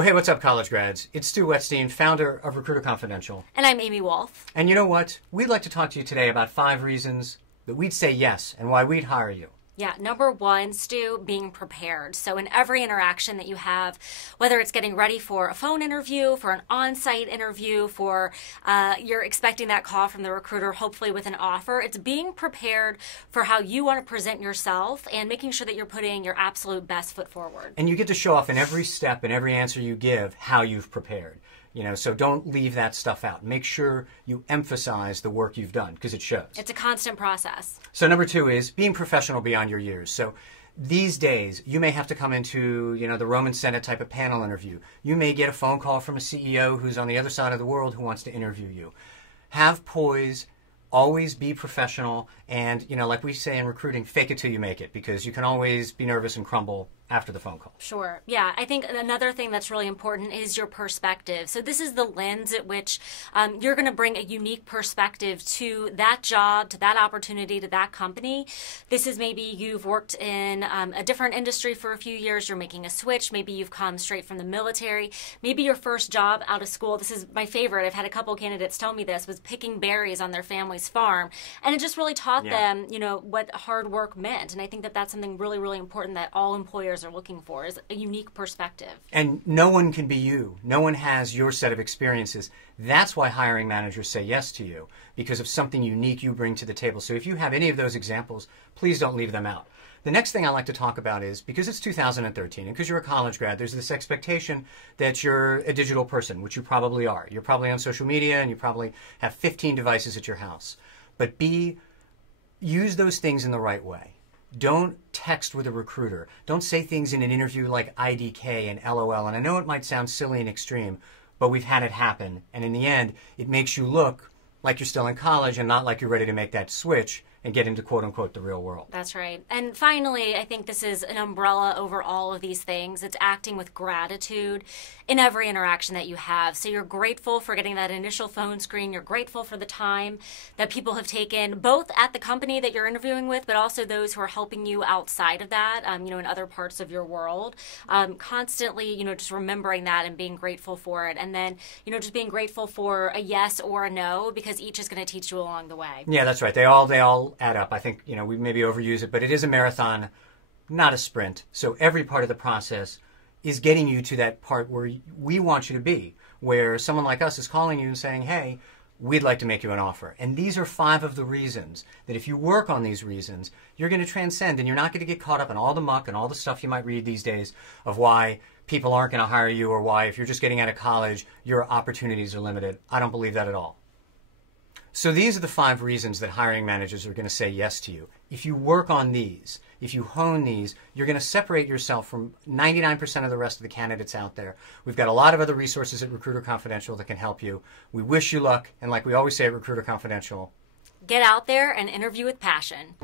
Well, hey, what's up, college grads? It's Stu Wetstein, founder of Recruiter Confidential. And I'm Amy Wolf. And you know what? We'd like to talk to you today about 5 reasons that we'd say yes and why we'd hire you. Yeah, number 1, Stu, being prepared. So in every interaction that you have, whether it's getting ready for a phone interview, for an on-site interview, for you're expecting that call from the recruiter, hopefully with an offer, it's being prepared for how you want to present yourself and making sure that you're putting your absolute best foot forward. And you get to show off in every step and every answer you give how you've prepared. So don't leave that stuff out. Make sure you emphasize the work you've done because it shows. It's a constant process. So number 2 is being professional beyond your years. So these days, you may have to come into, the Roman Senate type of panel interview. You may get a phone call from a CEO who's on the other side of the world who wants to interview you. Have poise. Always be professional. And, like we say in recruiting, fake it till you make it, because you can always be nervous and crumble after the phone call. Sure. Yeah. I think another thing that's really important is your perspective. So this is the lens at which you're going to bring a unique perspective to that job, to that opportunity, to that company. This is maybe you've worked in a different industry for a few years. You're making a switch. Maybe you've come straight from the military. Maybe your first job out of school. This is my favorite. I've had a couple candidates tell me this, was picking berries on their family's farm. And it just really taught them, what hard work meant. And I think that that's something really, really important that all employers are looking for, is a unique perspective. And no one can be you. No one has your set of experiences. That's why hiring managers say yes to you, because of something unique you bring to the table. So if you have any of those examples, please don't leave them out. The next thing I like to talk about is, because it's 2013 and because you're a college grad, there's this expectation that you're a digital person, which you probably are. You're probably on social media and you probably have 15 devices at your house. But use those things in the right way. Don't text with a recruiter. Don't say things in an interview like IDK and LOL. And I know it might sound silly and extreme, but we've had it happen. And in the end, it makes you look like you're still in college and not like you're ready to make that switch and get into, quote unquote, the real world. That's right. And finally, I think this is an umbrella over all of these things. It's acting with gratitude in every interaction that you have. So you're grateful for getting that initial phone screen. You're grateful for the time that people have taken, both at the company that you're interviewing with, but also those who are helping you outside of that, in other parts of your world. Constantly, just remembering that and being grateful for it. And then, just being grateful for a yes or a no, because each is going to teach you along the way. Yeah, that's right. They all add up. I think, we maybe overuse it, but it is a marathon, not a sprint. So every part of the process is getting you to that part where we want you to be, where someone like us is calling you and saying, hey, we'd like to make you an offer. And these are 5 of the reasons that if you work on these reasons, you're going to transcend, and you're not going to get caught up in all the muck and all the stuff you might read these days of why people aren't going to hire you, or why if you're just getting out of college, your opportunities are limited. I don't believe that at all. So these are the 5 reasons that hiring managers are going to say yes to you. If you work on these, if you hone these, you're going to separate yourself from 99% of the rest of the candidates out there. We've got a lot of other resources at Recruiter Confidential that can help you. We wish you luck, and like we always say at Recruiter Confidential, get out there and interview with passion.